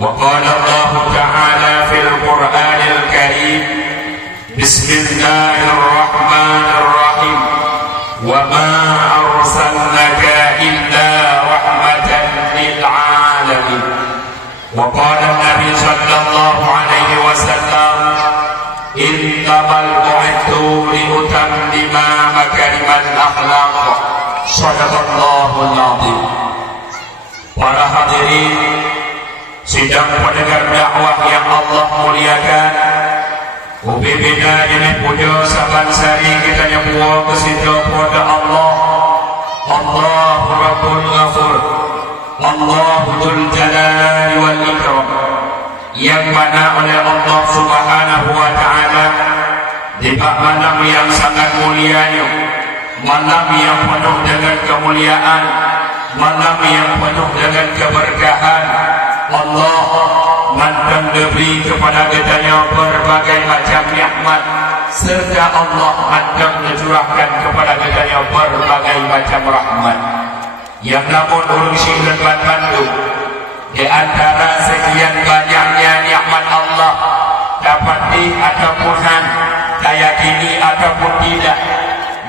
وقال الله تعالى في القرآن الكريم بسم الله الرحمن الرحيم وما أرسلناك إلا رحمة للعالمين. وقال النبي صلى الله عليه وسلم إنما بعثت لأتمم مكارم الأخلاق. Sadaqallahul Azim. Para hadirin sidang pendengar dakwah yang Allah muliakan, ubibina ini puja saban sari kita nyembuh kesidra pada Allah. Allahu Rabbul Ghafur, Allahu Dzul Jalali wal Ikram, yang mana oleh Allah Subhanahu wa taala di malam yang sangat mulianya, malam yang penuh dengan kemuliaan, malam yang penuh dengan keberkahan, Allah mandang diberi kepada kitanya berbagai macam nikmat, serta Allah mandang mencurahkan kepada kitanya berbagai macam rahmat. Yang namun urung syirkan bantu di antara sekian banyaknya nikmat Allah dapat ataupun dayakini ataupun tidak,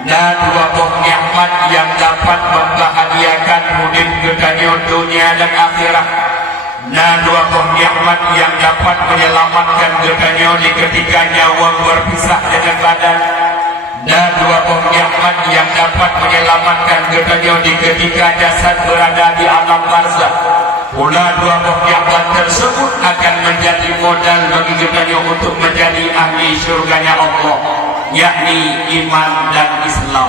dan dua buah nikmat yang dapat membahagiakan hidup kita dunia dan akhirat, dan dua buah nikmat yang dapat menyelamatkan kita di ketika nyawa berpisah dengan badan, dan dua buah nikmat yang dapat menyelamatkan kita di ketika jasad berada di alam barzakh. Pula dua buah nikmat tersebut akan menjadi modal bagi kita untuk menjadi ahli syurganya Allah, yakni iman dan Islam.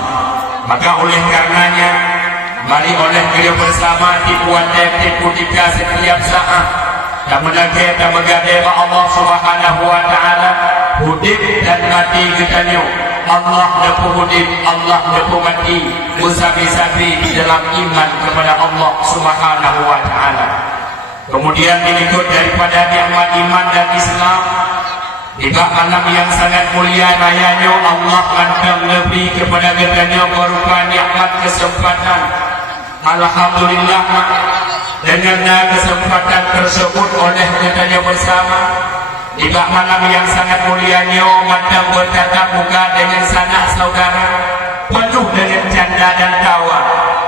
Maka oleh karenanya, mari oleh kita bersama dibuat tipu-tipu setiap saat dan menagih dan menggadai Allah Subhanahu wa taala hidup dan mati kita ni. Allah dapat hidup, Allah dapat mati, musabi-sabi di dalam iman kepada Allah Subhanahu wa taala. Kemudian mengikut daripada nikmat iman dan Islam, di malam yang sangat mulia rayanya, Allah akan lebih kepada kitanya berupa nikmat kesempatan. Alhamdulillah, dengan kesempatan tersebut oleh kitanya bersama di malam yang sangat mulianya, mandang bertatap muka dengan sanak saudara, penuh dengan canda dan tawa,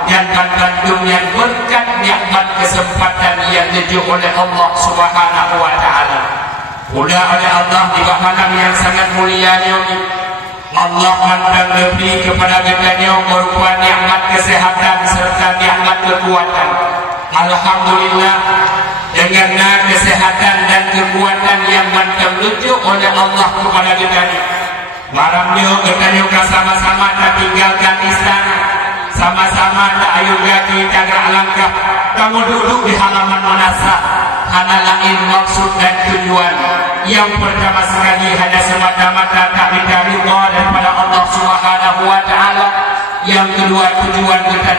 dan kandung yang berkat nikmat kesempatan yang dijual oleh Allah Subhanahu wa taala. Pula oleh Allah di malam yang sangat mulia ini, Allah mandang lebih kepada kitanya berupa nikmat kesehatan serta nikmat kekuatan. Alhamdulillah, dengan kesehatan dan kekuatan yang mandang lucu oleh Allah kepada kitanya, malamnya kitanya sama-sama tak tinggalkan istana, sama-sama tak ayun kaki cakra langkah, kamu duduk di halaman manasa, hanya lain maksud dan tujuan. Yang pertama sekali hanya semata-mata tak minta ridha daripada Allah Subhanahu wa taala. Yang kedua tujuan kita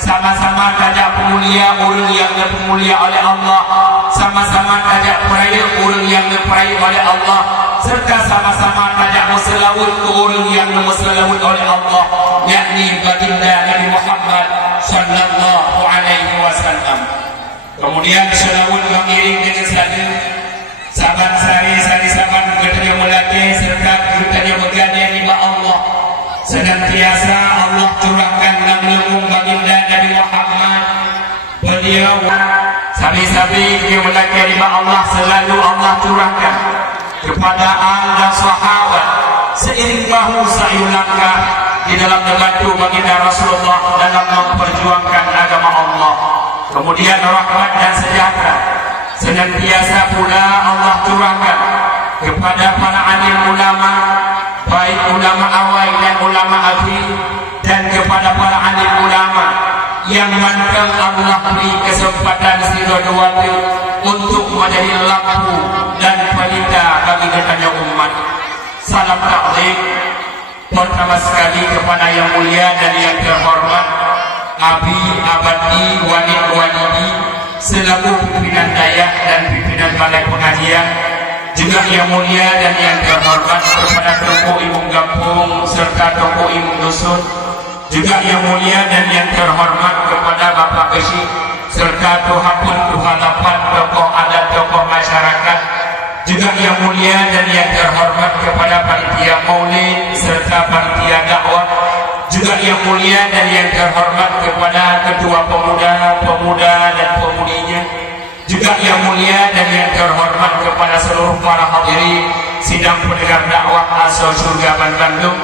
sama-sama tajak pemulia urang yang dipemulia oleh Allah, sama-sama tajak peraya urang yang diperaya oleh Allah, serta sama-sama tajak selawat ke urang yang selawat oleh Allah, yakni baginda Nabi Muhammad sallallahu alaihi wasallam. Kemudian selawat mengiring dengan saja saban sari saban kita mulai serta kita bergadai di Allah. Senantiasa Allah curahkan langsung baginda Nabi Muhammad. Beliau sabi-sabi dia mulai di Allah, selalu Allah curahkan kepada al dan sahabat seiring bahu sayur langkah di dalam membantu baginda Rasulullah dalam memperjuangkan agama Allah. Kemudian rahmat dan sejahtera senantiasa pula Allah curahkan kepada para alim ulama, baik ulama awal dan ulama akhir, dan kepada para alim ulama yang mandang Allah beri kesempatan sidodawati untuk menjadi lampu dan pelita bagi kitanya umat. Salam taklim pertama sekali kepada yang mulia dan yang terhormat Abi Abadi Walidi selaku pimpinan Dayak dan pimpinan Balai Pengajian, juga yang mulia dan yang terhormat kepada Toko Imam Gampung serta Toko Imam Dusun, juga yang mulia dan yang terhormat kepada Bapak Kesi serta Tuhapun Tuhalapan Tokoh Adat tokoh masyarakat, juga yang mulia dan yang terhormat kepada panitia maulid serta panitia dakwah, juga yang mulia dan yang terhormat kepada ketua pemuda dan pemudinya, juga yang mulia dan yang terhormat kepada seluruh para hadirin sidang pendengar dakwah Asal Surga Bandung,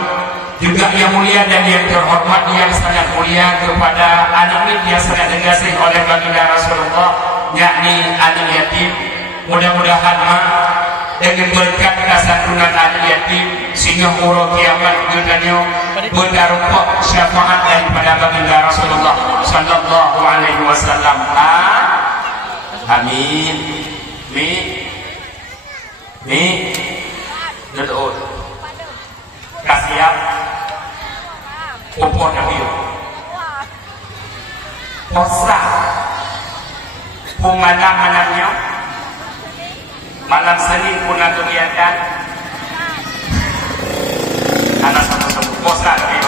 juga yang mulia dan yang terhormat yang sangat mulia kepada anak yang sangat dikasihi oleh baginda Rasulullah, yakni anak yatim. Mudah-mudahan dengan berkat kesantunan anak yatim sehingga urut kiamat dunia berdarupok syafaat daripada baginda Rasulullah sallallahu alaihi wasallam. Amin. Mi duduk kasiap upon nabi posa pemandangannya malam Senin pun kegiatan anak sama-sama posa nabi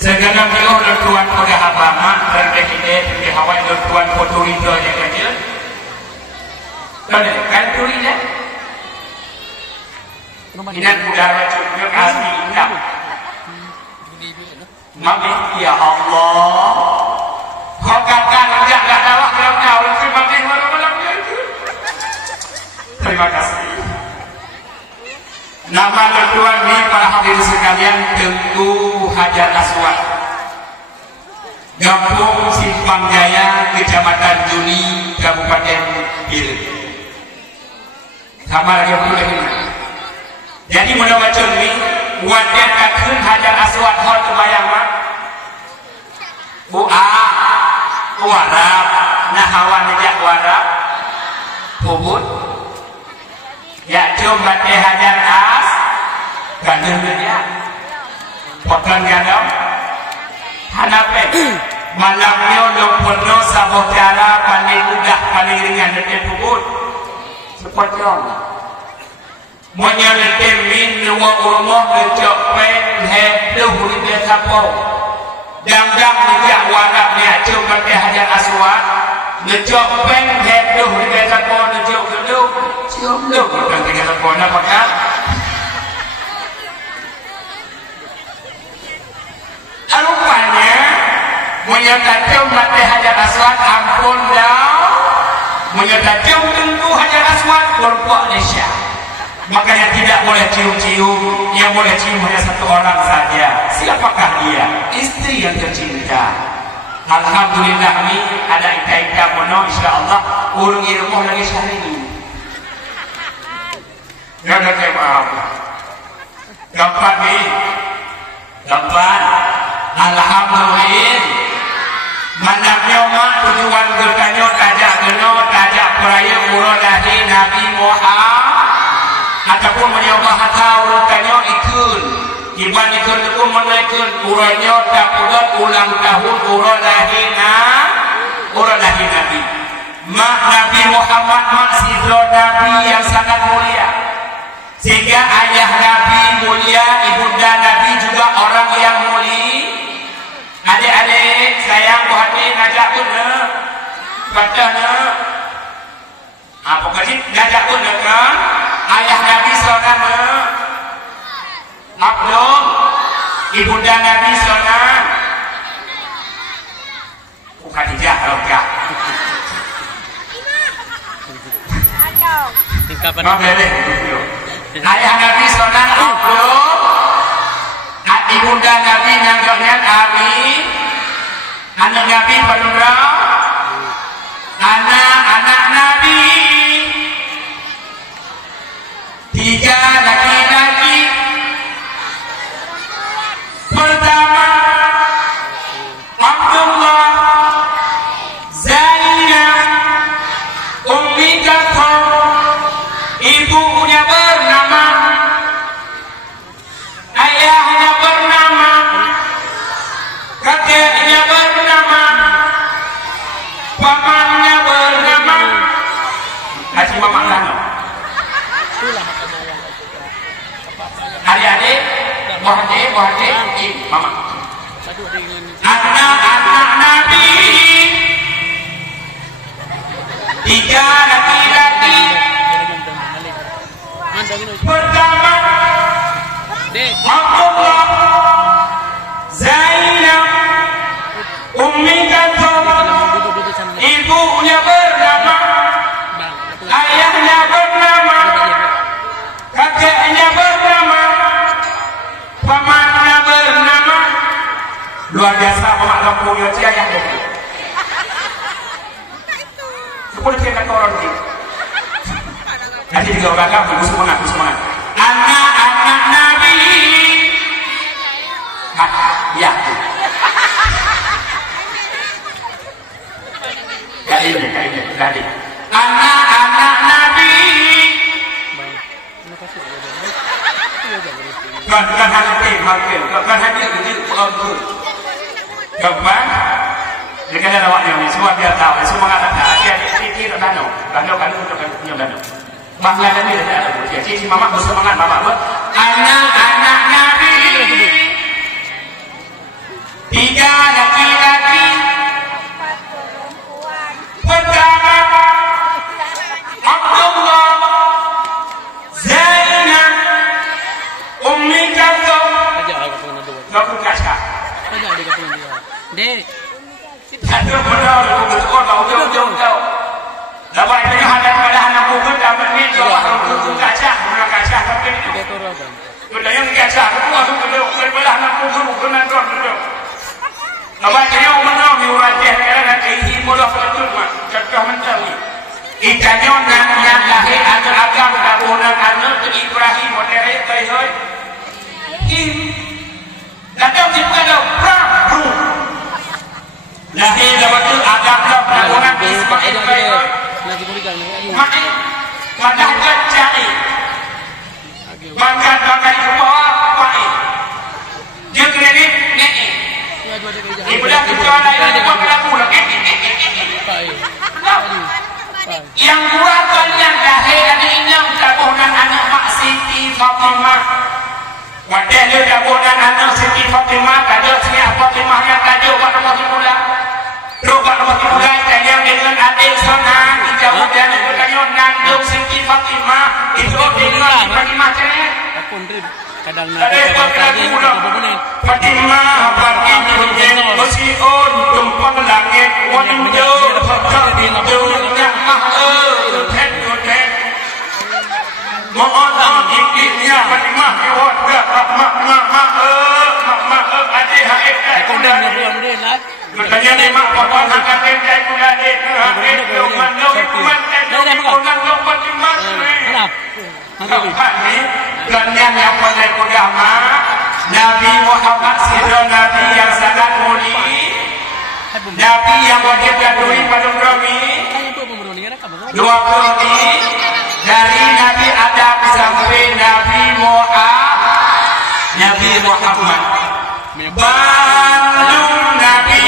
segala beliau tuan pada abama dan presiden di Hawaii tuan Poturindo yang kecil kan tulisan ingat udara juga asli hitam. Mami, ya Allah, kau katakan enggak tahu kalau terima kasih malam itu. Terima kasih. Nama tuan ini para hadirin sekalian Tengku Hajar Aswad, Kampung Simpang Jaya, Kecamatan Juni, Kabupaten Pil. Sama lagi pula ini. Jadi menurut ini wadah kakun Hajar Aswad hal kebayang mak warab nahawan ajak warab pubut ya coba teh Hajar As gandeng dia potong gandong hanape malamnya dong penuh sabuk cara paling mudah paling ringan dari pubut seperti orang menyeletemin dua rumah ngecok pen heduh di desa-po dangdang ngejak warabnya coba ke Hajar Aswad ngecok pen heduh di desa-po ngecok gedung cium dong bukan ke desa-po apakah rupanya menyatakan coba ke Hajar Aswad ampun dah menyatakan tunggu Hajar Aswad berbuat Malaysia. Makanya tidak boleh cium-cium, yang boleh cium hanya satu orang saja. Siapakah dia? Istri yang tercinta. Alhamdulillah ini ada ika-ika mono, insyaAllah urung ilmu lagi syahri ini. Jangan saya maaf. Gampat nih, gampat. Alhamdulillah. Manaknya mak tujuan bertanya tajak geno, tajak peraya uradahi Nabi Muhammad. Ataupun menyoba hatau rutanya ikun iban ikun itu menaikun uranya takudat ulang tahun uradahi Nabi mak Nabi Muhammad mak sidro Nabi yang sangat mulia sehingga ayah Nabi mulia ibunda Nabi juga orang yang mulia. Adik-adik sayang buhati ngajak pun baca apa kasih ngajak pun kan ayah Nabi saudara Abdul ibunda Nabi saudara Khadijah Roka ayah Nabi saudara Abdul ibunda Nabi nyangkanya Abi anak Nabi Panura anak-anak Nabi tiga laki-laki pertama Abdullah Zainab Ummi Kalthum ibunya bernama ayahnya bernama kakeknya bernama Abdullah, Zainab, Ummi Kalthum, ibunya bernama, ayahnya bernama, kakeknya bernama, pamannya bernama. Luar biasa pemak punya ayah itu. Sepuluh kita orang ini. Nanti juga orang kamu semangat. Anak-anak Nabi. Ya. Tadi. Anak-anak Nabi. Kan hati makin, kan hati itu aku. Kapan? Dengan ada awak yang semua dia tahu, semua kata dia fikir danau kan punya danau. Bangladesh ni ada dia. Cici mama bersemangat mama. Anak-anak Nabi. 3 laki-laki. Pertama Abdullah, Zainab, Ummi Kalthum. Kau buka sah. Dek. Ada benar betul kau jauh. Dapat penghadap pada anak buku dapat ni kalau kaca tapi itu. Benda yang kaca itu aku pada anak buku nanti. Dapat dia umumnya miwajah kerana kehi mudah betul mak. Contoh mencari. Ikannya yang lahir atau agam tabunan anak Ibrahim modern toy. Datang siapa dah Prabu. Lahir dapat tu agam tabunan Ismail toy. Makan cari, makan ke bawah, main. Dia kredit, ibu dah kita lain ibu berlaku lagi. Yang dua kalian lahir ada inyam tabunan anak Mak Siti Fatimah. Wadah dia tabunan anak Siti Fatimah, kajo siap Fatimah yang kajo pada waktu mula. Roba waktu mula yang dengan adik sonang dijauh dan berkayon nandung Siti Fatimah itu dengan Fatimah cene. Kadang Fatimah bersiun tumpang langit wanjur terpintunya mahal mohon ikitnya Fatimah warga mak adik haid bertanya ni mak papa angkatin saya kuda dek haid luman Fatimah ni kalian yang pada agama Nabi Muhammad sirah Nabi yang sangat mulia, Nabi yang wajib diadui pada kami. 2 kali dari Nabi Adam sampai Nabi Muhammad. Bandung Nabi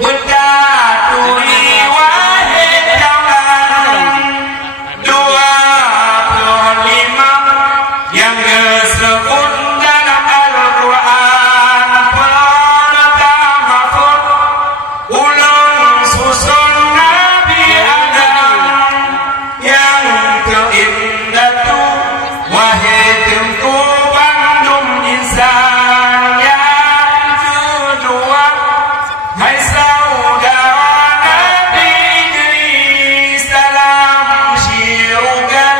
berdatui wahai jalan 25 yang disebut dalam Al-Quran pertama pun ulun susun Nabi Adam yang keindah tu wahai tentu Bandung insan yang kedua hai saudara Nabi Idris dalam syurga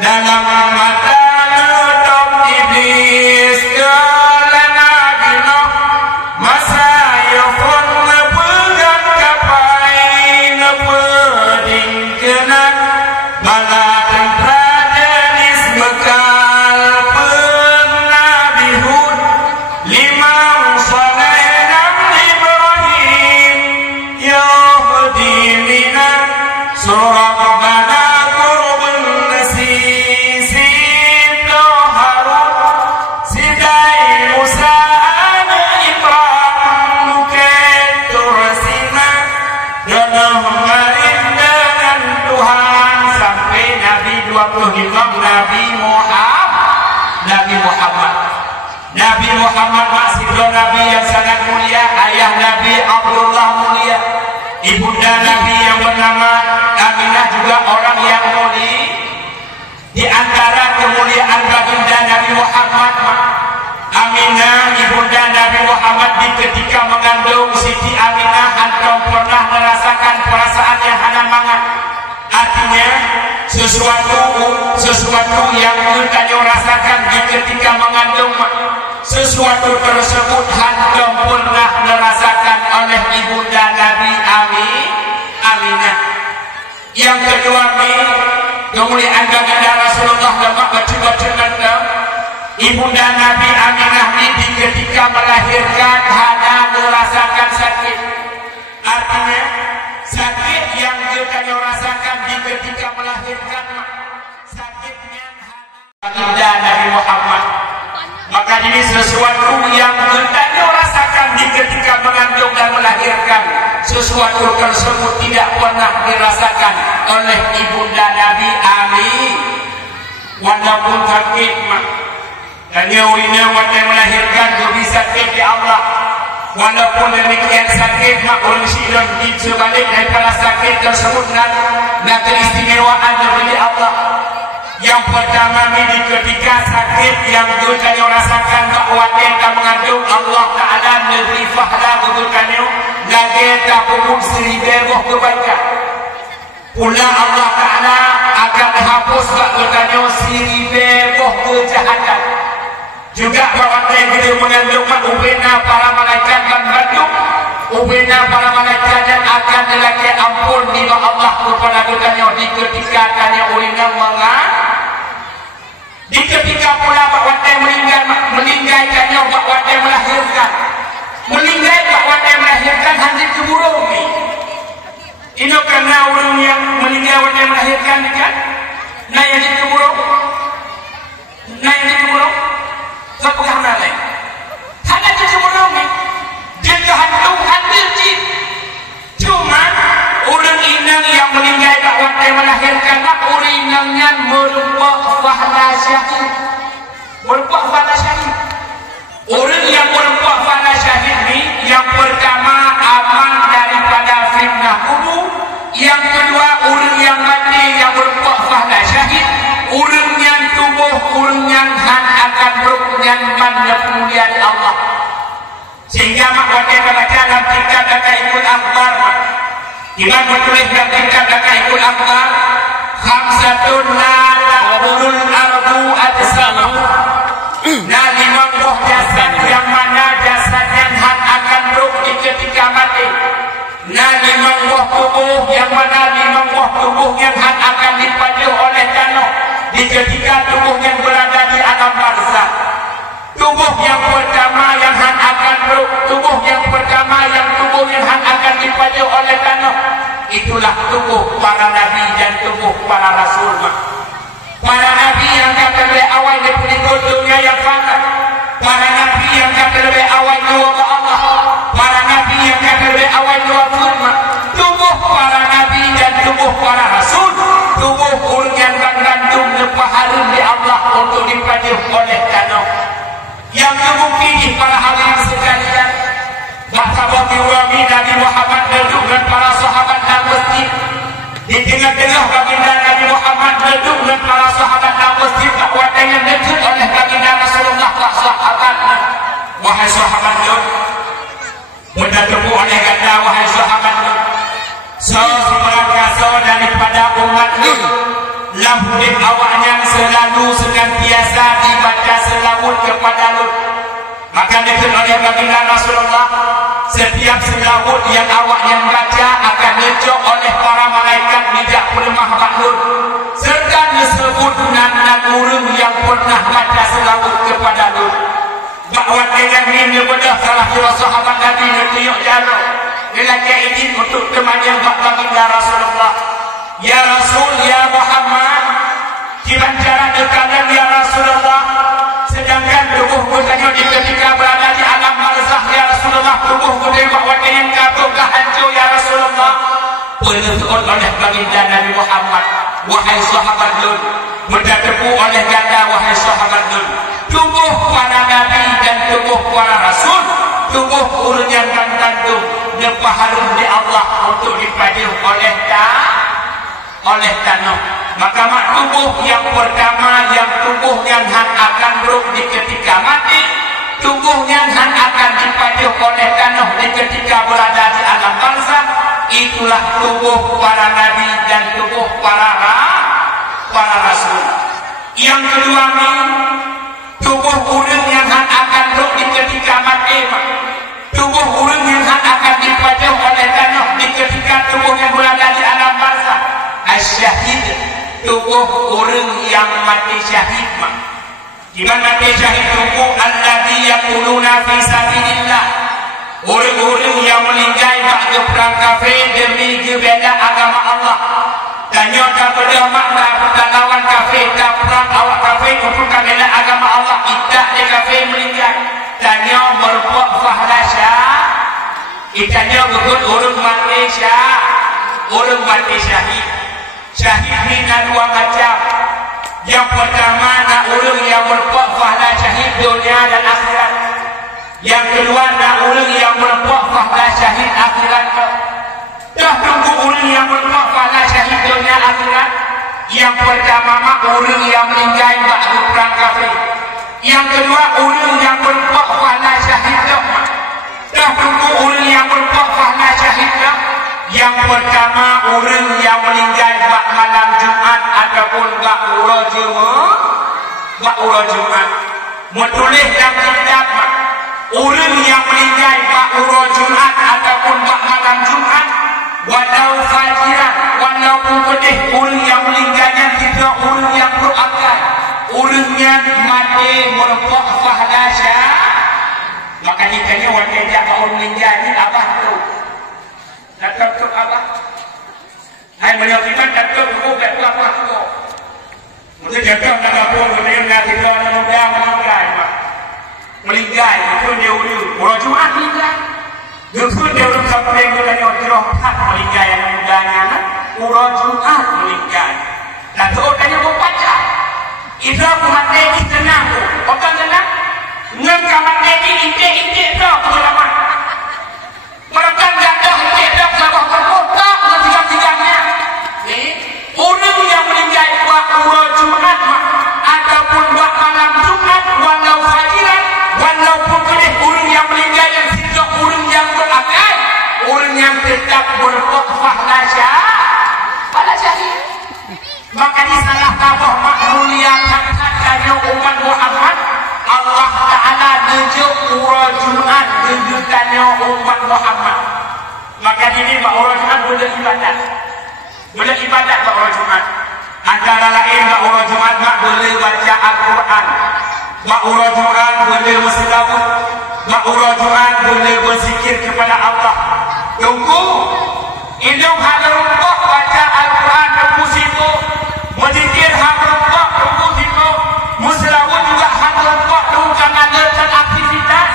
dalam mata nutup iblis kelana bina masa yufun pegang kapai nepeding kena bala tentera jenis bekal penabi Hud 5 Saleh dan Ibrahim Yahudi mina surah bana kurbun nasi Harun sidai Musa ana Ibrahim ketur sina dan marin dengan Tuhan sampai Nabi 25 Nabi Muhammad masih Nabi yang sangat mulia, ayah Nabi Abdullah mulia, ibunda Nabi yang bernama Aminah juga orang yang mulia. Di antara kemuliaan baginda Nabi Muhammad, Aminah ibunda Nabi Muhammad di ketika mengandung Siti Aminah antum pernah merasakan perasaan yang hana mangat. Artinya sesuatu yang kita rasakan di ketika mengandung, sesuatu tersebut antum pernah merasakan oleh ibunda Nabi Aminah. Yang kedua kemuliaan baginda Rasulullah lemak baca-baca ibunda Nabi Aminah ini ketika melahirkan hanya merasakan sakit. Artinya sakit yang kita rasakan di ketika melahirkan, sakitnya baginda Nabi Muhammad. Maka ini sesuatu yang kita rasakan di ketika mengandung dan melahirkan. Sesuatu tersebut tidak pernah dirasakan oleh ibunda Nabi Aminah. Walaupun sakit dan nyawina waktu melahirkan lebih sakit di Allah. Walaupun demikian sakit orang silon di sebalik daripada sakit tersebut dan keistimewaan dari Allah. Yang pertama ini ketika sakit yang kita rasakan bahwa kita mengandung Allah Ta'ala negeri fahla kebukannya lagi tak pun seribu kebaikan. Pula Allah Ta'ala akan hapus kebukannya seribu kejahatan. Juga bahwa kita mengandung ubena para malaikat dan bandung, ubena para malaikat yang akan dilaki ampun di Allah kepada kebukannya di ketika tanya ulingan di ketika pula bahwa dia meninggalkannya bahwa dia melahirkan hanya keburung ini karena orang yang meninggal waktu dia melahirkan kan nah yang keburung tak pegang lain hanya keburung dia kehantung hadir di cuma orang inang yang meninggal bahwa dia melahirkan orang inangnya merupakan fahla syahid. Orang yang merupakan fahla syahid ini yang pertama aman daripada fitnah kubur. Yang kedua orang yang mati yang merupakan fahla syahid, orang yang tubuh orang yang akan berkunjung pada kemuliaan Allah. Sehingga maknanya pada dalam kitab Daqaiqul Akhbar, Imam menulis dalam kitab Daqaiqul Akhbar, khamsatun la ta'burul ardu ajsama. Nah, 5 buah jasad yang mana jasad yang akan rugi ketika mati. Nah, 5 buah tubuh yang mana 5 buah tubuh yang akan dipajuh oleh tanah di ketika tubuh yang berada di alam barzakh. Tubuh yang pertama yang akan tubuh yang akan dipajuh oleh tanah, itulah tubuh para nabi dan tubuh para rasul. Para nabi yang kata lebih awal dari dunia yang fana, para nabi yang kata lebih awal dari Allah, para nabi yang kata lebih awal dari firman. Tubuh para nabi dan tubuh para rasul, tubuh urgen dan gandum lepaharum di Allah untuk dipajuh oleh tanah. Yang kemungkinan para hadirin sekalian, maka bagi Nabi Muhammad duduk dan para sahabat dan masjid. Di tengah-tengah baginda Nabi Muhammad duduk dan para sahabat dan masjid, bahwa dengan duduk oleh baginda Rasulullah sahabat. Wahai sahabat Lut, benda tebu oleh kata wahai sahabat Lut, seorang daripada umat Lut, lambung awaknya selalu senantiasa dibaca selawat kepada Lut. Maka dikatakan oleh baginda Rasulullah, setiap selawat yang awak yang baca akan dicok oleh para malaikat tidak pernah makhluk, serta disebut nama guru yang pernah baca selawat kepada Lut. Bahwa dengan ini bedah salah dua sahabat Nabi Nutiyuk Jaro dilaki ini untuk temannya baginda Rasulullah. Ya Rasul, ya Muhammad, gimana cara kalian ya Rasulullah, sedangkan tubuh kudanya di ketika berada di alam barzakh ya Rasulullah, tubuh kudanya bahwa dengan kabukah hancur ya Rasulullah. Penutup oleh baginda Nabi Muhammad, wahai sahabat Lut, berdatepu oleh kata wahai sahabat Lut, tubuh para nabi dan tubuh para rasul, tubuh urunyan dan gantung nepaharum di Allah untuk dipajuh oleh tanah. Maka tubuh yang pertama yang tubuhnya akan ruh di ketika mati, tubuhnya akan dipajuh oleh tanah di ketika berada di alam barzakh. Itulah tubuh para nabi dan tubuh para rasul. Yang kedua, tubuh urang yang akan ruh di ketika mati, tubuh urang yang akan dipajuh oleh tanah di ketika tubuh yang berada di alam barzakh. Asyahid, tubuh orang yang mati syahid. Di mana mati syahid tubuh alladzi yaquluna fi sabilillah, orang-orang yang meninggal bagi perang kafir demi membela agama Allah. Tanya kepada makna perlawan kafir dan perang awak kafir untuk membela agama Allah, tidak dia kafir meninggal. Tanya berbuat fahlasya, itanya betul orang mati syahid, orang mati syahid. Syahid ni ada dua macam. Yang pertama, nak orang yang berbuat pahala syahid dunia dan akhirat. Yang kedua, nak orang yang berbuat pahala syahid akhirat. Dah tunggu orang yang berbuat pahala syahid dunia akhirat. Yang pertama, orang yang meninggal bagi perang kafir. Yang kedua, orang yang berbuat pahala syahid. Dah tunggu orang yang berbuat pahala syahid. Yang pertama, orang yang meninggal bak malam Jumat ataupun bak urah Jumat. Menulis dalam kitab, orang yang meninggal bak urah Jumat ataupun bak malam Jumat, walau fajiran, walaupun pedih, orang yang meninggalnya tidak orang yang berakal, orangnya mati merupakan pahala syah. Maka nikahnya wajah orang meninggal ni apa tu? Tak tahu apa. Hai menyaksikan tak tahu buku tak tahu apa tu. Mungkin jatuh tak tahu buku yang nanti kau nak muda melinggai itu dia ulu. Orang Jumat melinggai. Justru dia orang sampai yang kita nyok tak melinggai yang mudanya. Orang Jumat melinggai. Dan tu orangnya membaca. Itu aku mati ini tenang tu. Orang tenang. Ngengkau mati ini ide tu penyelamat. Mereka jatuh tidak sabah berkota ketiga-tiganya. Orang yang meninggal buat urah Jumat ataupun buat malam Jumat, walau fajiran, walaupun kedih, orang yang meninggal yang tidak orang yang berakal, orang yang tetap berbuat pahala syahid. Maka di salah kabah makmuliakan katanya umat Muhammad, Allah Ta'ala nunjuk urah Jumat tunjukannya umat Muhammad. Maka ini mak urah Jumat boleh ibadat. Boleh ibadat mak urah Jumat. Antara lain mak urah Jumat mak boleh baca Al-Quran. Mak urah Jumat boleh berselawat. Mak urah Jumat boleh berzikir kepada Allah. Tunggu. Indung hadirupah baca Al-Quran tunggu situ. Berzikir hadirupah tunggu situ. Berselawat juga hadirupah tunggu mengadakan aktivitas.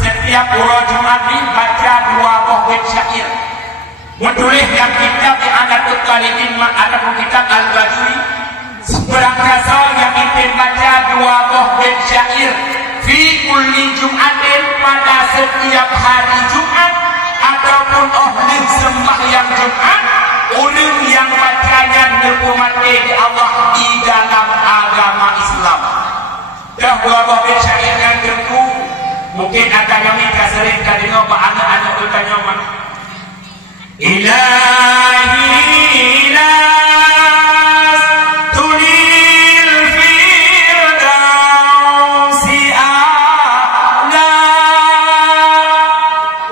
Setiap urah Jumat ini baca 2 buah bait syair. Menulis yang kitab yang anak Tukalidin ataupun kitab Al-Bajuri. Berangkasa yang ingin baca 2 buah bait syair. Fi kulli Jumatin, pada setiap hari Jumat ataupun ahli sembahyang Jumat. Orang yang bacanya berumati di Allah di dalam agama Islam. Dah 2 buah bait syair yang tentu. Mungkin akan kami sering kali ngobrol anak-anak bertanya mana. Ilahi las tulil firdausi a'la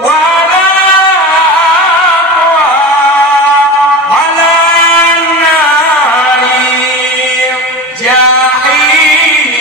wa la aqwa ala nari jahimi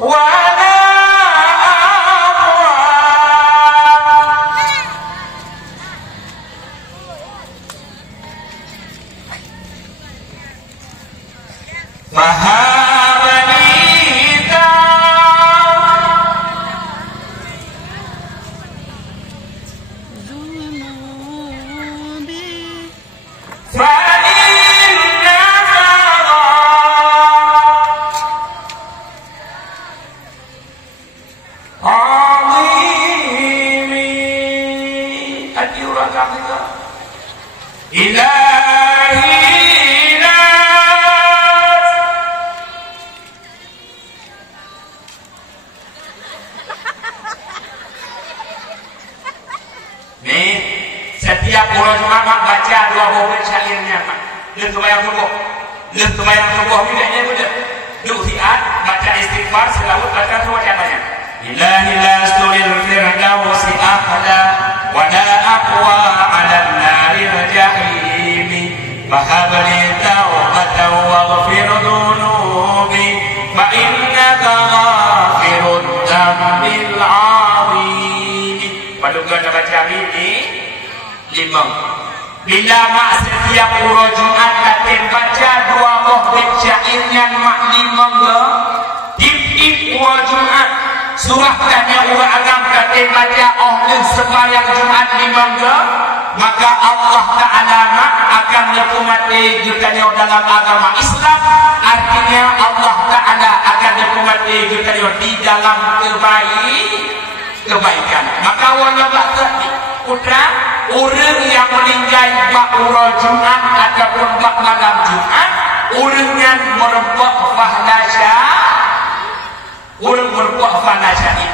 wala setiap bulan Jumat baca dua bait syairnya mak. Leun kebayang subuh bedanya bener. Duhiat baca istighfar selawat baca semua caranya. Ilahi lasturil firdausi ahada wa la aqwa 'ala an-naril jahim. Fahab li tawbatan waghfir dhunubi fa innaka ghafirud dzambil 'azim. Paduka baca ini lima. Bila mak setiap urut Jumat katin baca dua bait syairnya mak lima ke tip urut Jumat surah tanya urut agam katin baca oleh sembahyang Jumat lima ke maka Allah Ta'ala mak akan menyukumati jutanya dalam agama Islam. Artinya Allah Ta'ala akan menyukumati jutanya di dalam kebaikan. Maka walaupun tadi putra orang yang meninggal bak urut Jumat ataupun bak malam Jumat, orangnya merempah pahala syahid.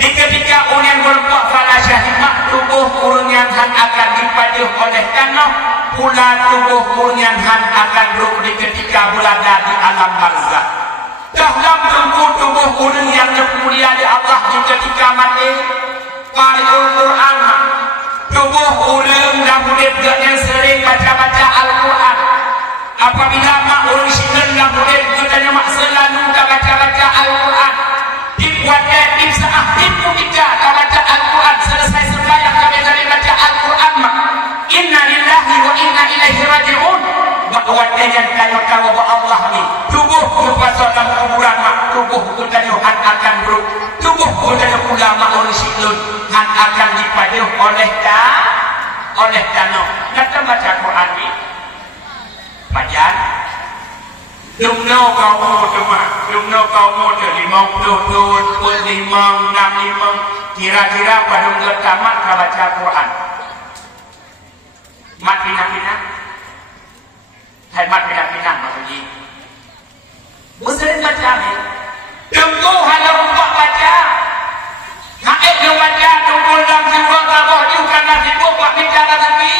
Di ketika orang merempah pahala syahid, mak tubuh orangnya akan dipaduh oleh tanah, pula tubuh orangnya akan duduk di ketika berada di alam barzakh. Dalam tubuh orang yang mulia di Allah di ketika mati, Al Quran. Tubuh orang dan murid yang sering baca-baca Al-Quran. Apabila mak orang singan dan murid yang mak selalu baca-baca Al-Quran. Dibuatnya tim seahtim ketika baca Al-Quran. Selesai sembahyang kami dari baca Al-Quran mak. Inna lillahi wa inna ilaihi raji'un. Bahwatnya yang tahu Allah ni. Tubuh berpasal dalam kuburan mak. Tubuh bertanyuhan akan beruk. Tubuh bertanyuhan ulama orang singan akan dipaduh oleh tanah. Kata baca Quran ni pajan dumno kaum cuma dumno kaum 50 tahun 65 kira-kira pada tamat baca Quran mat pindah-pindah hai mat pindah-pindah maksudnya muslim baca ni tunggu hanya untuk baca naik dia baca tunggu dalam jiwa tabah dia karena sibuk buat bicara lagi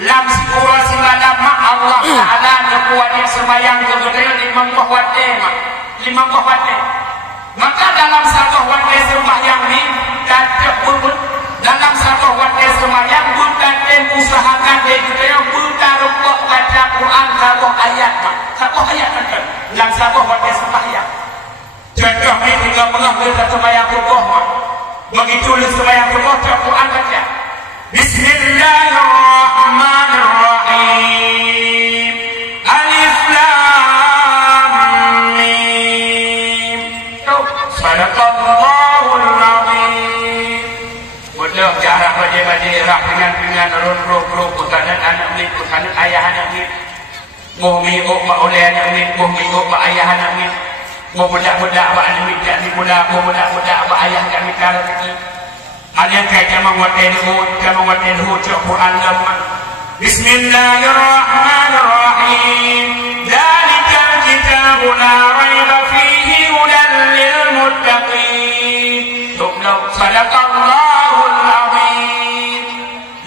lam sipura simalam mak Allah Ta'ala nekuatin sembayang kemudian lima buah wate maka dalam satu wate sembayang ni dalam satu wate sembayang bukaten usahakan dia juga yang buka baca Quran satu ayat kan dalam satu wate sembayang. Contoh ni tinggal mengambil sembahyang subuh begitu sembahyang subuh Quran baca Bismillahirrahmanirrahim Alif Lam Mim Sadaqallahul Azim. Mudah cara baca-baca rah dengan run-run putanan anak ni putanan ayah anak ni muhmi mak oleh anak ni muhmi mak ayah anak ni budak-budak ba anak ni budak-budak ba ayah kami kala ni alian kaya mengwaten hu Quran lama. Bismillahirrahmanirrahim. Dzalikal kitabu la raiba fihi hudan lil muttaqin. Sadaqallahul azim.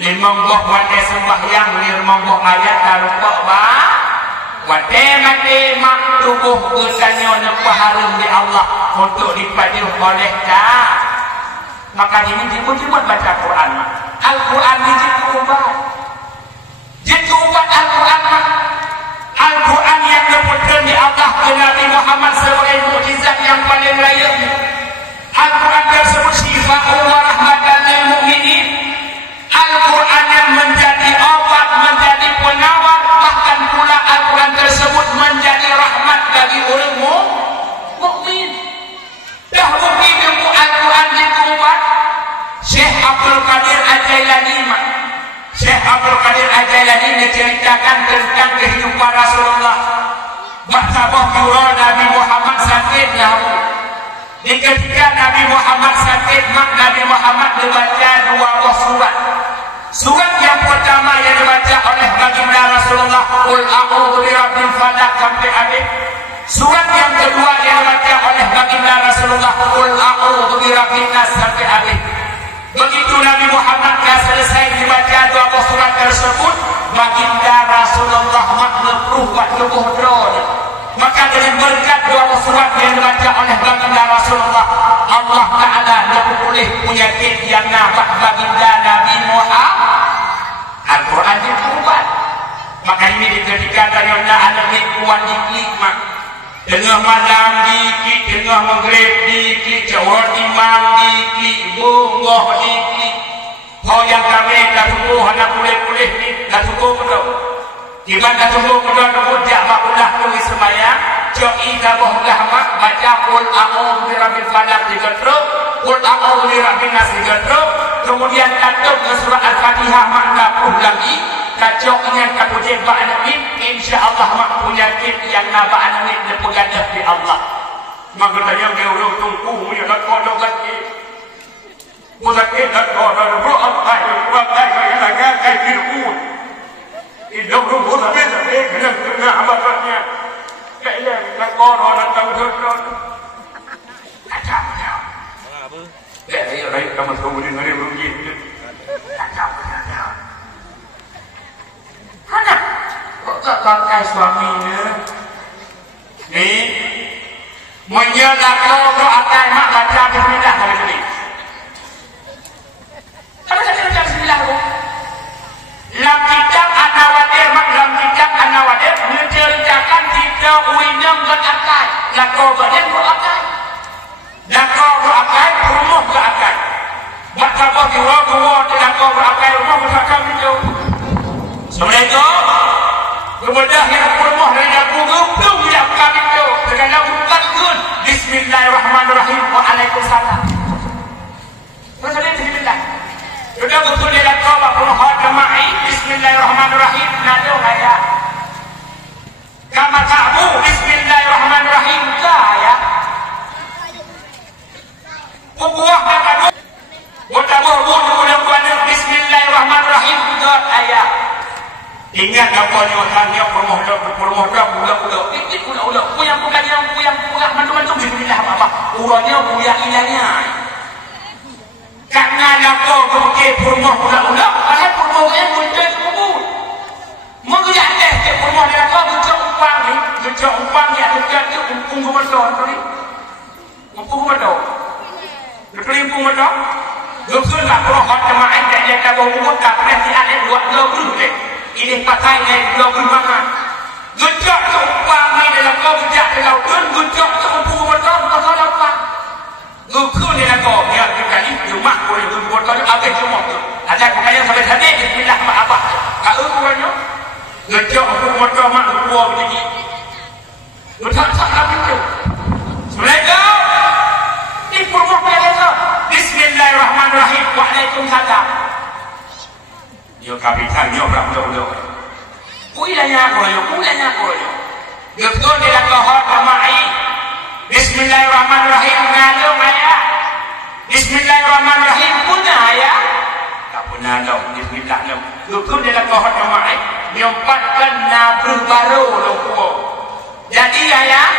Limang buah wate sembahyang limang buah ayat taruh ba wate mati mak tubuh bertanya paharum di Allah untuk dipaduh oleh ta. Maka ini dibuat baca Quran. Al-Quran ini jadi ubat. Jadi ubat Al-Quran. Al-Quran yang diberikan di Allah ke Nabi Muhammad sebagai mukjizat yang paling layak. Al-Quran tersebut syifaa'un wa rahmatan lil mu'minin. Al-Quran yang menjadi obat, menjadi penawar, bahkan pula Al-Quran tersebut menjadi rahmat bagi orang mukmin. Dah mungkin ilmu Al-Quran dikuat. Syekh Abdul Qadir Al-Jailani, Syekh Abdul Qadir Al-Jailani menceritakan tentang kehidupan Rasulullah. Bahwa Nabi Muhammad sakit lahu. Di ketika Nabi Muhammad sakit, Nabi Muhammad membaca dua buah surat. Surat yang pertama yang dibaca oleh baginda Rasulullah, Qul a'udzu birabbil falaq sampai habis. Surat yang kedua yang dibaca oleh baginda Rasulullah, Qul a'udzu birabbin nas sampai habis. Begitu Nabi Muhammad dah selesai dibaca dua buah surat tersebut, baginda Rasulullah makhluk waktu buhdron. Maka dengan berkat dua surat yang dibaca oleh baginda Rasulullah, Allah Ta'ala lebih boleh penyakit yang nampak baginda Nabi Muhammad. Al-Quran dikuat. Maka ini dijadikan tanya anak kuat diklik mak. Tengah malam diklik, tengah maghrib diklik, jawab imam diklik, bungoh diklik. Kau yang kami dah tunggu anak boleh-boleh ni dah tunggu betul. Di mana tunggu betul tunggu jamak ulah tulis sembahyang. Joi kabah ulah mak baca Qul a'udzu birabbil falaq digetruk, Qul a'udzu birabbin nas digetruk. Kemudian tatuk ke surah Al-Fatihah mak kapuh lagi. Kacok dengan kapuji ba'an min, insya-Allah mak penyakit yang naba'an min dipegadah di Allah. Maka tanya dia udah tunggu punya nak kodok lagi. Musakit nak kodok ro'at air, ro'at air lagi air fir'un. Hidup rumah habis, kena amatnya. Kaya nak kodok nak tahu-tahu. Kacau. Ya, baik kamu tahu dia ngari mungkin. Kacau. Mana? Kok tak pakai suaminya? Ni, menjelak roh akan mak baca bismillah hari ini. Apa saja baca bismillah tu? Dalam kitab An-Nawadir, dalam kitab An-Nawadir menceritakan tiga uinam berakai. Lakau badan berakai. Lakau berakai, rumah berakai. Baca bagi wang-wang di lakau berakai, rumah berakai itu. Assalamualaikum. Kemudian yang rumah dari aku belum yang kami itu segala ucapkan Bismillahirrahmanirrahim. Waalaikumsalam. Maksudnya Bismillah. Sudah betul dia kau bermohon kemai Bismillahirrahmanirrahim. Nado ayat. Kama kamu Bismillahirrahmanirrahim ya. Buah kata Botamu mudah-mudahan Bismillahirrahmanirrahim ayat. Ingat apa ni orang yang bermohon ulang-ulang. Ikut ulang-ulang. Puyang mantu-mantu bismillah apa? Urangnya puyang ilahnya. Karena lakau ke bermohon ulang-ulang. Ada bermohon yang muncul kubur. Mengiyak ke bermohon lakau bucak umpang ni. Bucak umpang ni ada dia umpung kebetul ni. Umpung kebetul. Betul umpung kebetul. Betul lah bermohon jemaah dan dia tak berumur tak pernah dialih dua bulu deh. Ini pakai yang dua bermangan. Gejak ke upang ni dalam kau gejak dalam laut. Gejak ke umpung kebetul kau dapat. Gukun dalam kau. Ya kita ni rumah boleh berbuat habis semua tu. Ada kekayaan sampai tadi. Bismillah apa? Kau kurangnya. Gejak umpung kebetul mak buah begini. Gejak habis tu. Assalamualaikum. Ini permohon biasa. Bismillahirrahmanirrahim. Waalaikumsalam. Yo kapitan yo berapa. Kulanya aku. Betul dia kau ramai. Bismillahirrahmanirrahim ngalung ayat. Bismillahirrahmanirrahim punya ayat. Tak pernah dah bismillah dah. Betul dia kau ramai. Nyompatkan nabru baru lopo. Jadi ayat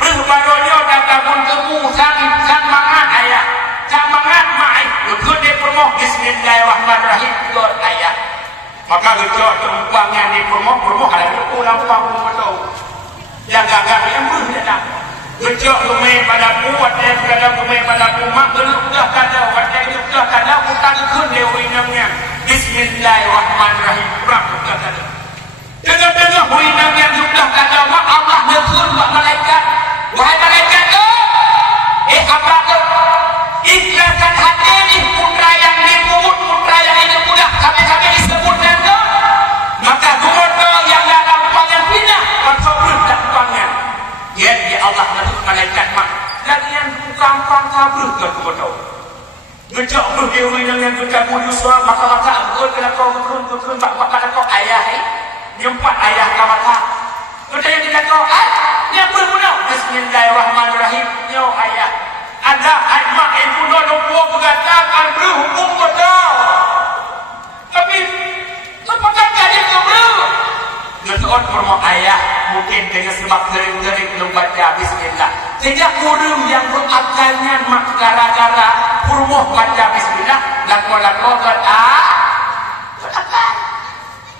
berbarunya dah pun temu sang mangat ayat. Sang mangat mai. Betul dia permoh Bismillahirrahmanirrahim God ayat. Maka gejok umpangnya ni permoh ada pulang umpang betul. Yang gagak yang berjalan. Gejok rumah pada kuat dan dalam rumah pada kumak beludah kada wadah beludah kada utang kun dewi namanya. Bismillahirrahmanirrahim. Beludah kada. Tengah-tengah winam yang beludah kada mak Allah negur buat malaikat. Wahai malaikat tampang kabur ke kebotol. Ngejak berdiri dengan berkamu Yusuf maka-maka engkau kena kau berkun maka kau ayah nyempat ayah kau kata yang kita kau yang berguna bismillahirrahmanirrahim nyo ayah ada mak ibu nopo berkatakan berhukum betul tapi apakah kalian kau ngesoon permo ayah mungkin dengan sebab sering-sering belum baca bismillah sehingga kurung yang berakalnya mak gara-gara kurmoh baca bismillah lako-lako berakal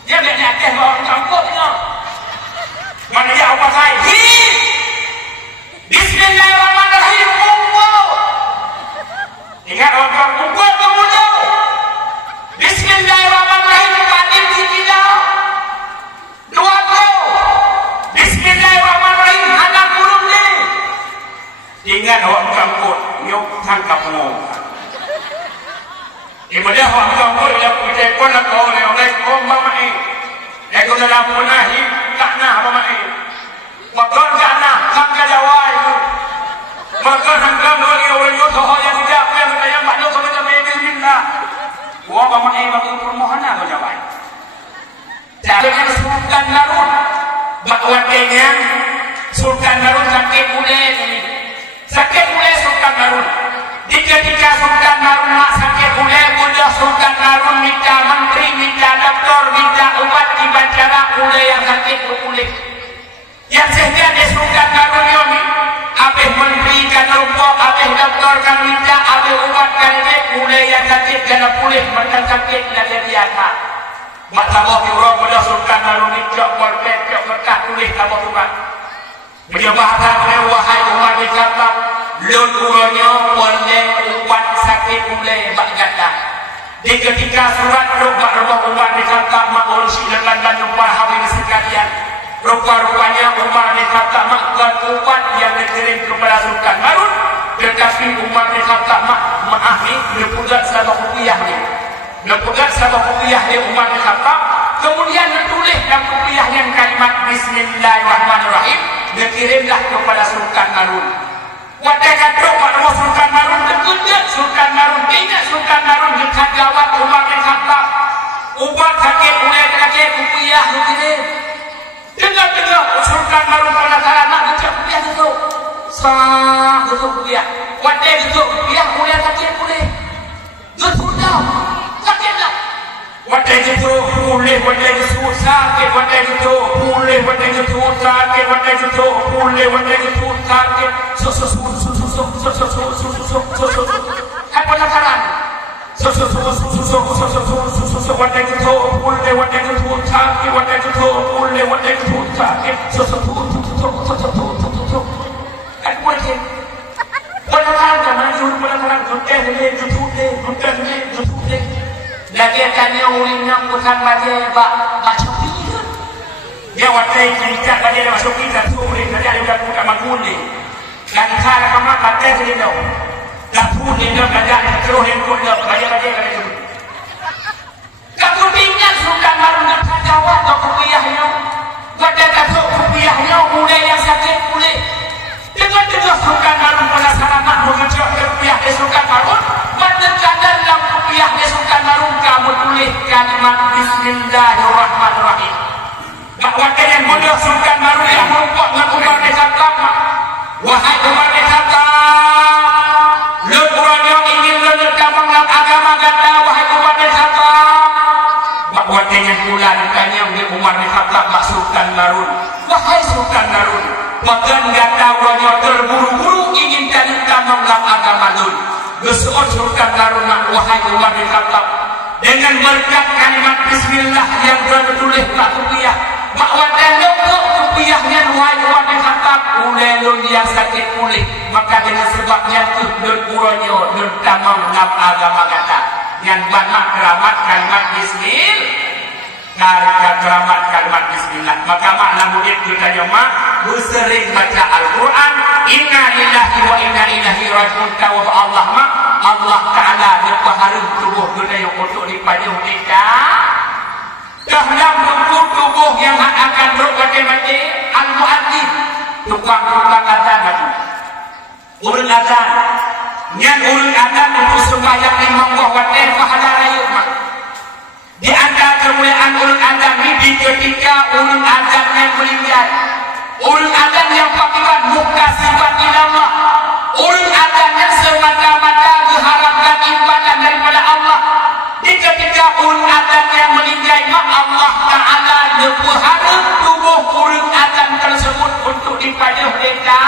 dia biar nyatih orang campur mana ya apa saya bismillahirrahmanirrahim kumpul ingat orang kumpul kemudian bismillahirrahmanirrahim batin dibilang dua kau bismillahirrahmanirrahim anak kurung ni ingat orang campur nyok tangkap mu ibadah orang campur yang kita pun nak kau oleh kau mamai aku dalam punahi takna mamai makan takna hak kajawai makan hanggang lagi orang yuto yang tidak yang kaya makna kau macam bismillah gua mamai bagi permohonan kau jawai caranya Sultan Narun bakwatnya Sultan Narun sakit mulai Sultan Narun ketika Sultan Narun mak sakit mulai mudah Sultan Narun minta menteri minta doktor minta ubat dibacara mulai yang sakit berpulih yang sehingga di Sultan Narun ini abis menteri kan rumpok abis doktor kan minta abis ubat kan mulai yang sakit kena pulih mereka sakit lagi biasa mak tabah diurang mudah Sultan Narun ini cok korpet cok berkah tulis tabah ubat dia bahasa wahai umat dikata lun uronya boleh ubat sakit mulai bak ganda di ketika surat rumah umat dikata mak urusi dengan dan upah habis sekalian rupa-rupanya umat dikata mak dan ubat yang dikirim kepada Sultan Narun tetapi umat dikata mak maaf ni nepugat sabah rupiah ni nepugat sabah rupiah ni umat dikata kemudian ditulis dalam rupiah yang kalimat bismillahirrahmanirrahim dikirimlah kepada Sultan Narun wadah kadok pada Sultan Narun terkejut Sultan Narun ingat Sultan Narun dekat gawat umat dikata ubat sakit mulai lagi rupiah dikirim dengar Sultan Narun penasaran nak baca rupiah itu sah itu rupiah wadah itu rupiah mulai sakit boleh sudah sakitlah wadah itu boleh wadah itu sakit wadah itu boleh wadah itu sakit wadah itu boleh wadah itu sakit kan penasaran wadah itu boleh wadah itu sakit wadah itu boleh wadah itu sakit kan boleh penasaran kan maju penasaran konten ni lagi tanya uring yang bukan baca macam ni dia watai kita baca masuk kita tu uring dia ada buka makuni dan cara kamu kata sini dah dah pun dia baca terus handphone dia baca itu kamu ingat Sultan Narun nak jawab atau kuliahnya baca tak kuliahnya mulai yang sakit mulai dengan Sultan Narun penasaran nak mengejar kuliah Sultan Narun mendekat dalam kuliah Sultan Narun kamu tulis kalimat bismillahirrahmanirrahim bahawa kalian mudah Sultan Narun yang merupakan dengan umat dikata wahai umat dikata lu orang yang ingin menetapkan dalam agama kata wahai umat dikata bahawa kalian pula ditanya oleh umat dikata Pak Sultan Narun wahai Sultan Narun makan kata orang terburu-buru ingin cari tamang dalam agama lu Gesuon Sultan Narun wahai umat dikata dengan berkat kalimat bismillah yang tertulis tak rupiah bahwa telok rupiahnya wahai umat dikata ulelun yang sakit pulih maka dengan sebabnya tu dan uronyo dan tamam dalam agama kata yang banyak keramat kalimat bismillah keramat kalimat bismillah maka makna murid kita jemaah bersering baca Al-Quran inna lillahi wa inna ilaihi raji'un tawab Allah mak Allah Ta'ala berpaharu tubuh kita yang untuk dipajuh kita dalam tubuh yang akan berbagai-bagai al-mu'adzin tukang azan lagi urun azan Yang urut adan untuk sembahyang imam wahwaten pahala rayuk mak. Di antara kemuliaan urut adan ini ketika urut adan yang meninggal, urut adan yang pakibat muka sifat Allah, urut adan yang semata-mata diharapkan ibadah daripada Allah. Di ketika urut adan yang meninggal, mak Allah Ta'ala berharap tubuh urut adan tersebut untuk dipaduh deta.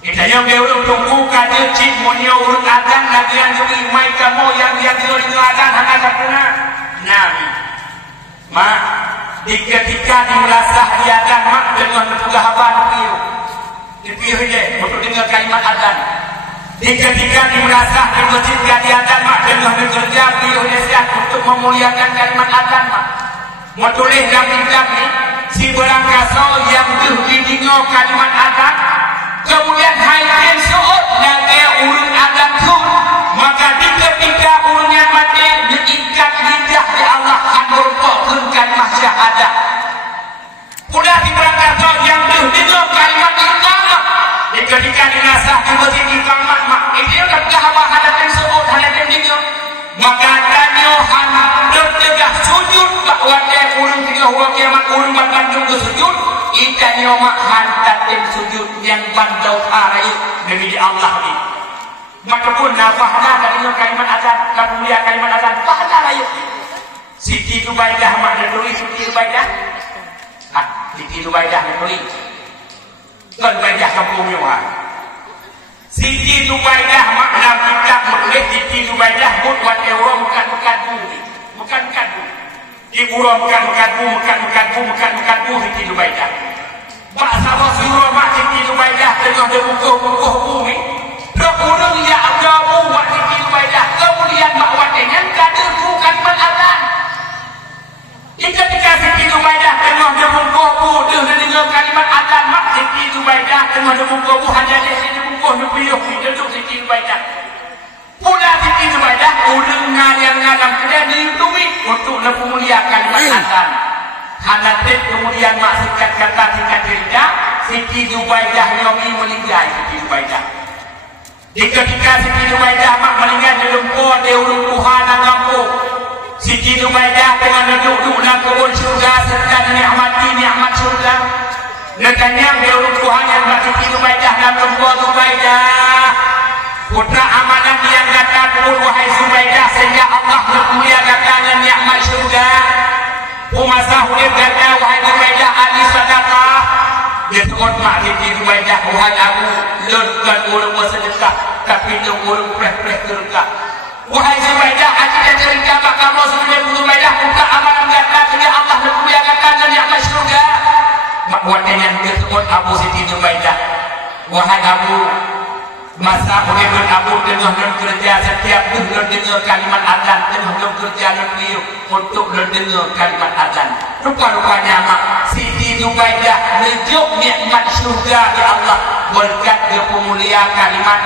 Kita yang belum tunggu kader cik monyo urut adan lagi yang jadi mai kamu yang jadi adan hanya sakuna nabi. Mak di ketika dimelasah di adan mak dengan bertugas apa dipilih je untuk dengar kalimat adan. Di ketika dimelasah di masjid di adan mak dengan bekerja pilih nasihat untuk memuliakan kalimat adan mak. Menulis dalam kitab ni si berang kasau yang didengar kalimat adan. Kemudian hakim suut nanti urut adan tu, maka di ketika urutnya mati diikat lidah di Allah akan merupakan kalimat syahadat. Pula di berangkat yang didengar kalimat iqamah di ketika dinasah di masjid iqamah mak itu dah kahaba hadapan suut hadapan dengar, maka tanyohan bertegak sujud bahwa dia urut tiga huwa kiamat urut berkandung ke sujud. Ikan yomak hantar tim sujud yang bandau arai demi Allah ni. Maka pun nafahna dari kalimat azan, kamulia kalimat azan, pahala rayu. Siti Zubaidah mak tulis Siti Zubaidah. Siti Zubaidah tulis. Kan Zubaidah kampung Yohan. Siti Zubaidah mak dalam kitab menulis Siti Zubaidah buat orang bukan bumi. Bukan bumi. Diurang mekan Siti Zubaidah. Mak sama surah mak Siti Zubaidah tengah demukuh bumi. Terkurang ya agamu mak Siti Zubaidah. Kemudian mak watengan kader bukan azan. Ketika Siti Zubaidah tengah demukuh bumi dengan kalimat azan mak Siti Zubaidah tengah demukuh bumi hanya dia demukuh nepiyuh duduk Siti Zubaidah. Pula Siti Zubaidah urang yang dalam kedai dilindungi untuk memulia kalimat azan. Hanatik kemudian maksudkan kata singkat cerita Siti Zubaidah nyomi meninggal Siti Zubaidah. Di ketika Siti Zubaidah mak meninggal di lempur di urung Tuhan dan lampu. Siti Zubaidah dengan duduk dalam kebun syurga serta nikmat syurga. Nekanyang di urung Tuhan yang bagi Siti Zubaidah dalam lempur Zubaidah. Putra amalan yang kata kubur wahai Zubaidah sehingga Allah memuliakan nikmat syurga. Umasa hudib kata wahai Zubaidah ahli sedekah. Dia sebut mak Siti Zubaidah wahai aku lemkan urung bersedekah tapi urung preh-preh sedekah. Wahai Zubaidah akan cerita mak kamu sebelum Zubaidah buka amalan kata sehingga Allah memuliakan nikmat syurga. Mak watenya dia sebut Abu Siti Zubaidah wahai Abu masa hubungan Abu dengan kerja setiap dengar kalimat azan dengan kerja lebih untuk dengar kalimat azan. Rupa-rupanya mak Siti Zubaidah menuju nikmat surga di Allah berkat pemulia kalimat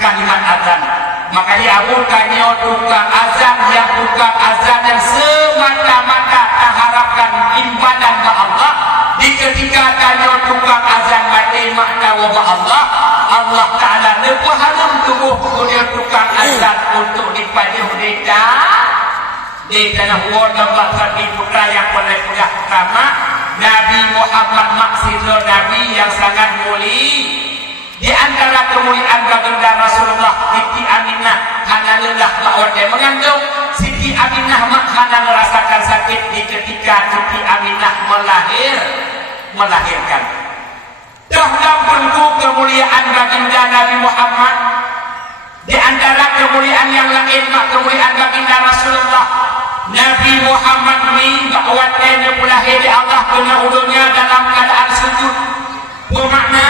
azan. Makanya Abu tanya tukang azan yang tukang azan dan semata-mata mengharapkan ibadah kepada Allah. Di ketika tanya tukang azan mati makna wa Allah. Allah Ta'ala berpahalum tubuh kemudian tukang azan untuk dipaduh deta di tanah wadah bakal putra yang paling mudah pertama Nabi Muhammad maksudnya Nabi yang sangat mulia. Di antara kemuliaan baginda Rasulullah Siti Aminah karena lelah bahwa dia mengandung. Siti Aminah karena merasakan sakit di ketika Siti Aminah melahirkan. Dalam bentuk kemuliaan baginda Nabi Muhammad. Di antara kemuliaan yang lain kemuliaan baginda Rasulullah Nabi Muhammad ini bahwa dia lahir di Allah kena udurnya dalam keadaan sujud. Bermakna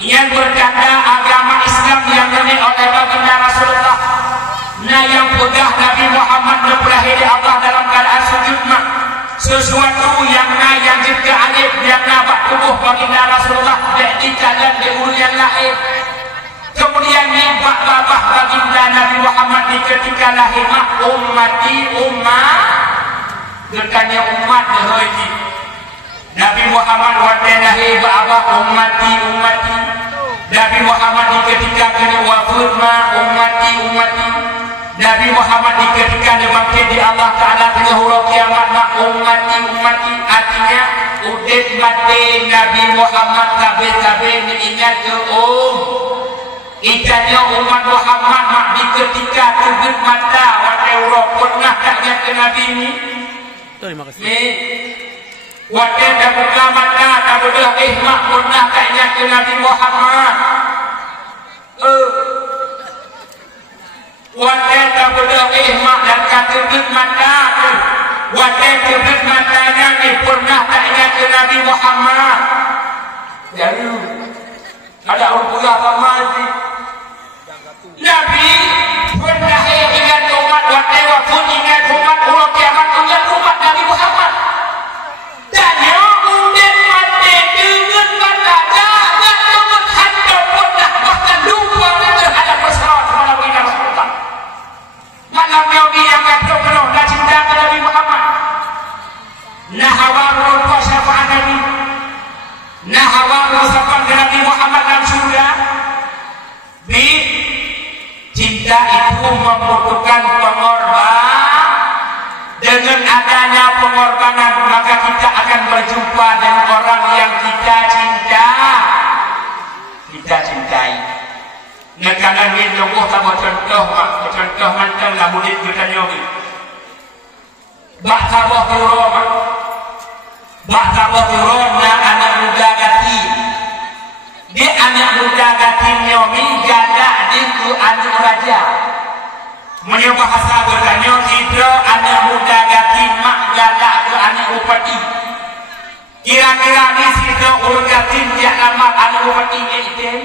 yang berkata agama Islam yang dibawa oleh baginda Rasulullah. Nah yang pedah Nabi Muhammad lahir di Allah dalam keadaan sujud mak sesuatu yang jika alif yang nabak tubuh baginda Rasulullah di jalan di ulu yang lain. Kemudian nibak babah baginda Nabi Muhammad di ketika lahir mak umat dekatnya umat Nabi Muhammad waktu lahir babah ummati Nabi Muhammad diketikakan wafud ma ummati ummati. Nabi Muhammad diketikakan bangkit di Allah Ta'ala tengah huruf kiamat ma ummati ummati. Artinya udet mati Nabi Muhammad kabeh-kabeh diingat ke Itanya umat Muhammad mak diketika tubuh mata wa Eropa pernah tak ingat ke Nabi ini. Terima kasih. Wadah dan mata tak bedah mak pernah tak ingat ke Nabi Muhammad. Wadah tak bedah mak dan kata tubuh mata tu. Wadah tubuh matanya ni pernah tak ingat ke Nabi Muhammad. Jadi ada orang pula sama sih. Nabi pernah ingat umat wadah wafud ingat umat umat kiamat ingat umat Nabi Muhammad. Dan yang udah mati dengan mata jangan tunggu handa pernah bahkan lupa terhadap Rasulullah malam ini Rasulullah. Malam Nabi yang kata penuh dan cinta ke Nabi Muhammad. Nahawarul syafaat Nabi. Nahawarul syafaat Nabi Muhammad dalam surga. Cinta itu membutuhkan pengorbanan. Dengan adanya pengorbanan maka kita akan berjumpa dengan orang yang kita cinta. Kita cintai. Nekanan ini nunggu sama contoh mantan lah murid kita nyobi. Bakabah Roma. Bakabah Roma anak muda gati. Dia anak muda gati nyobi gada itu anak raja. Menyo bahasa bertanya kita anak muda gati mak galak ke anak upati. Kira-kira ni kita urgatin dia lamar anak upati itu.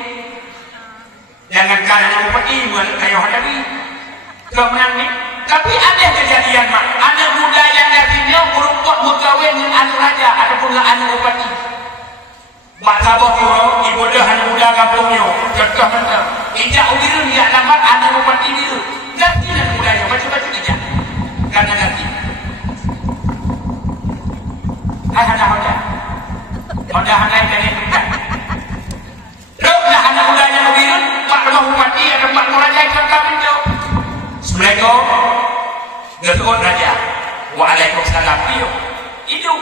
Jangan anak upati bukan kayu hadapi. Kemenang ni. Tapi ada kejadian mak anak muda yang gatinya berumput berkahwin dengan anak raja ataupun dengan anak upati. Bahasa bohong ibu dah anak muda kampungnya. Contoh mana? Ijak ubiru dia lamar anak upati biru. Ganti dan mudanya macam-macam tidak karena ganti. Honda handai dari bukan. Roklah anak mudanya mobil, pak rumah bupati atau pak raja yang kami itu. Assalamualaikum, Datuk Raja. Waalaikumsalam. Itu.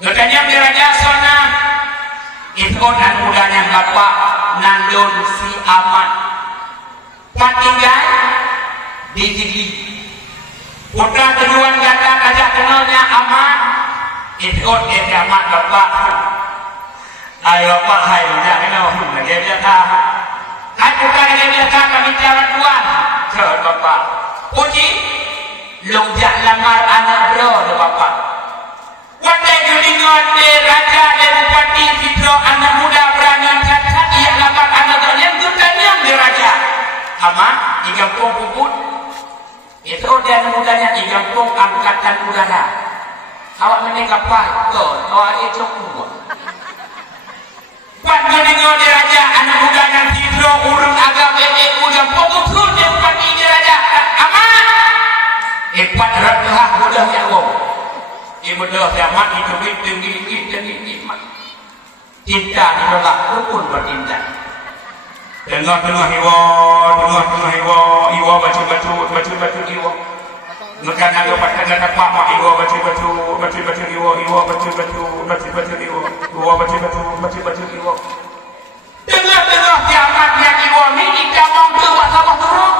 Katanya di Raja sana. Itu anak mudanya bapak Nandun si Aman. Patinggal di gigi. Putra tujuan kata kajak kenalnya amat. Itu dia amat bapak. Ayo bapak hai tidak kenal dia dia kah. Hai putra dia kah kami jalan tuan. Ke bapak. Puji lonjak lamar anak bro de bapak. Wadai julingan de raja de bupati fitro anak muda berani kata ia lamar anak bro yang yang de raja. Amat di kampung Puput. Itu dia mudanya di kampung Angkatan Udara. Awak menengah apa? Awak itu semua. Pada dengan dia raja anak mudanya tidur urut agama EU kampung Puput dia bupati dia raja. Amat. 400 mudah yang wong. Ibu dah amat itu tinggi. Cinta adalah rukun bercinta. Tengah-tengah iwa baca iwa. Maka nak dapat kena pak mak iwa baca iwa. Tengah-tengah kiamat yang iwa ni kita mampu wasabah turun.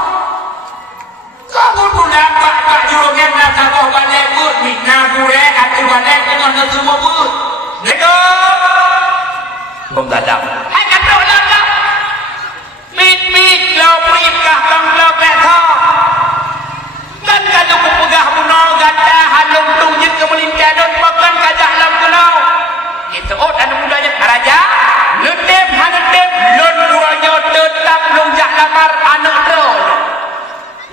Kamu tu nampak tak jurungan nasabah balik but minna gure atau balik tengah semua but. Lego. Bom dadam. Hai kata orang. Mit lau perikah bang lau peta. Kan kalau pegah munau ganda halung tunjuk ke melintiadon makan kajak lam kelau. Itu anak mudanya raja. Letep hanetep lon duanya tetap lonjak lamar anak drol.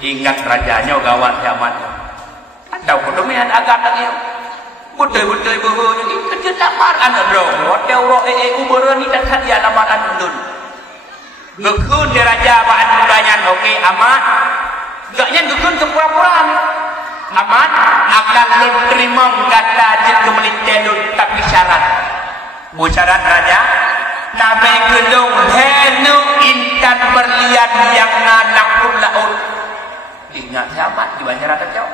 Ingat rajanya gawat zaman. Tahu kedumian agak lagi. Betul-betul bohong ini kerja lamar anak drol. Hotel roh uberan ni dan dia lamar anak drol. Gekun dia raja bahan mudanya okey amat. Gaknya gekun ke pura-puraan. Amat akan lu terima kata jin kemelintelun tapi syarat. Bu syarat raja Nabi gelung henu intan berlian yang nganak pun laut. Ingat kiamat di banyak kacau.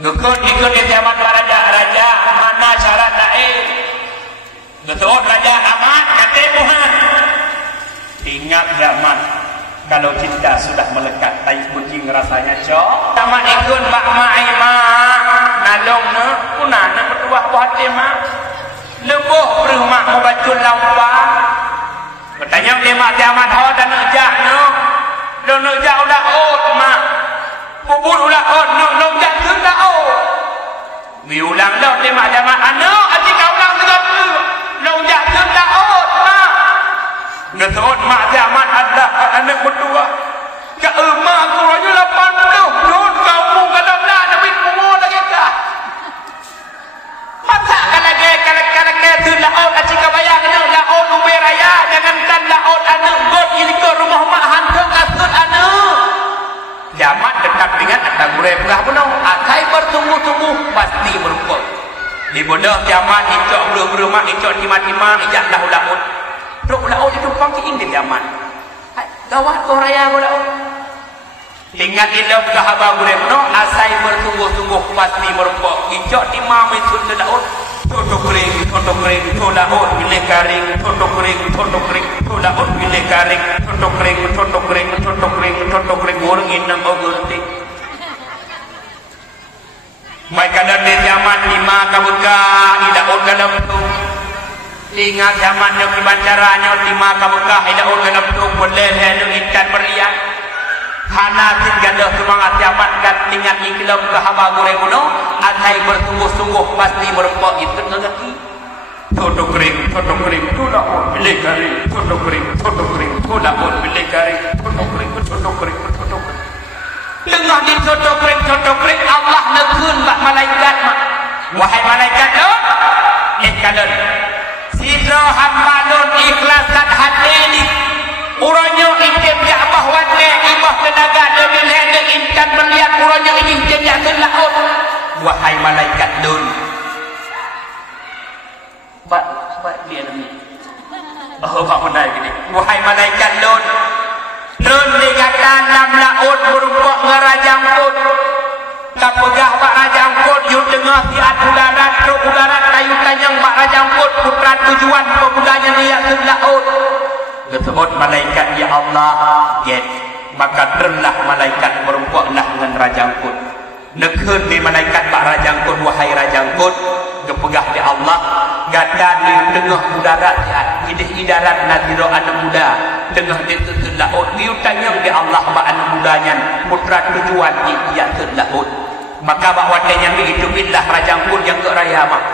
Ikut kiamat raja mana syarat lain. Betul raja amat kata Tuhan. Ingat kiamat. Kalau cinta sudah melekat, tai kucing rasanya cok. Sama ikut mak maima, nalong ne, punana bertuah buat tema. Lebuh berumah membacul lampang. Bertanya tema kiamat ho dan nejak no, dan nejak udah ot mak, kubur udah ot no, nejak sudah ot. Diulang dah tema kiamat anu, adik kau ulang segala, nejak sudah ot mak. Ngetut mak kiamat ada anak berdua. Kak emak aku hanya 80. Nun kamu kadang dah Nabi umur lagi dah. Masa kalau tu laut aci kabayang anu laut umur raya jangan tan laut anu god iliko rumah mak hantu kasut anu. Kiamat dekat dengan ada gureh pegah penuh. Akai bertunggu-tunggu pasti berukut. Di bodoh kiamat icok belum-belum icok timah-timah ijak dah laut. Duk laut itu pangking di kiamat. Gawat kau raya kau laut. Ingat ilam kahaba gurem no asai bertunggu-tunggu pasti merupok. Ijok timah mencun ke laut. Todok kering, to laut bilik garing, todok kering, to laut bilik garing, todok kering, burung inang ogurti. Mereka dari zaman lima kabukah di laut dalam tu. Ingat zaman yang dibancaranya lima kabukah di laut dalam tu boleh hendak ikan berlian. Hana tinggal semangat siapat dan ingat ikhlam ke haba guremuno atai bersungguh-sungguh pasti merempok itu ngaki. Todok kering, to laut bilik garing, todok kering, to laut bilik garing, todok kering. Tengah di todok kering Allah negun bak malaikat mak. Wahai malaikat lo, ikalun. Sidro hammalun ikhlasan hati ni. Uranyo ikim Ka'bah wadne ibah tenaga demi lehne inkan berlian uranyo ini jejak ke laut. Wahai malaikat dun. Sebab dia ni. Oh, Pak Bunda gini. Wahai malaikat dun. Dun dikata dalam laut berumpuk ngerajang pun. Tak pegah Pak Rajang Put yuk dengar siat udarat truk udarat kayu tanyang Pak Rajang Put putra tujuan pemudanya niat ke laut. Ketebut malaikat ya Allah get maka terlah malaikat merumpuklah dengan Rajang Put. Nekun di malaikat Pak Rajang Put wahai Rajang Put kepegah di Allah gada di tengah udarat idarat nadiro anak muda tengah di laut diu tanyang di Allah ba anak mudanya putra tujuan ia ke laut. Maka bak wadanya itu billah Rajang Put yang ke raya mak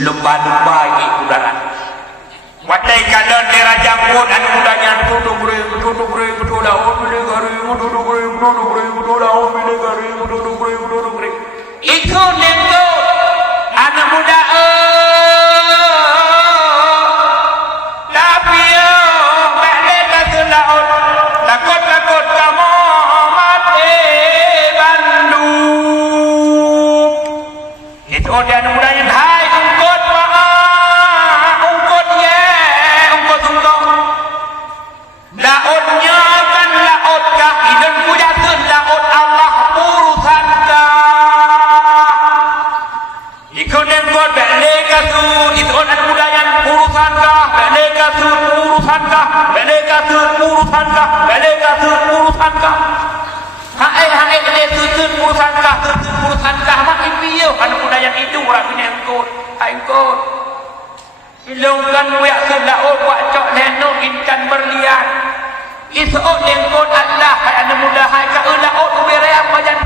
lumba-lumba ini udaran. Wadai kalau di Rajang Put anak mudanya tutup ring betul laut bilik garing tutup ring itu nengko anak muda tapi balik ke laut takut kamu mati bandung itu dia anak mudanya hai ungkut ungkut lautnya kan laut kah dan kujatun laut Allah urusan kah ikut nengkot balik kasut itu anak mudanya urusan kah balik kasut urusan kah balik kasut urusan kah hai gede tutun urusan kah mak impiyo anak mudanya itu orang nengkot engkot ilungkan muyak selaut buat cok nenok inkan berlian isok nengkot Allah hai anak muda hai ka laut uberaya pajan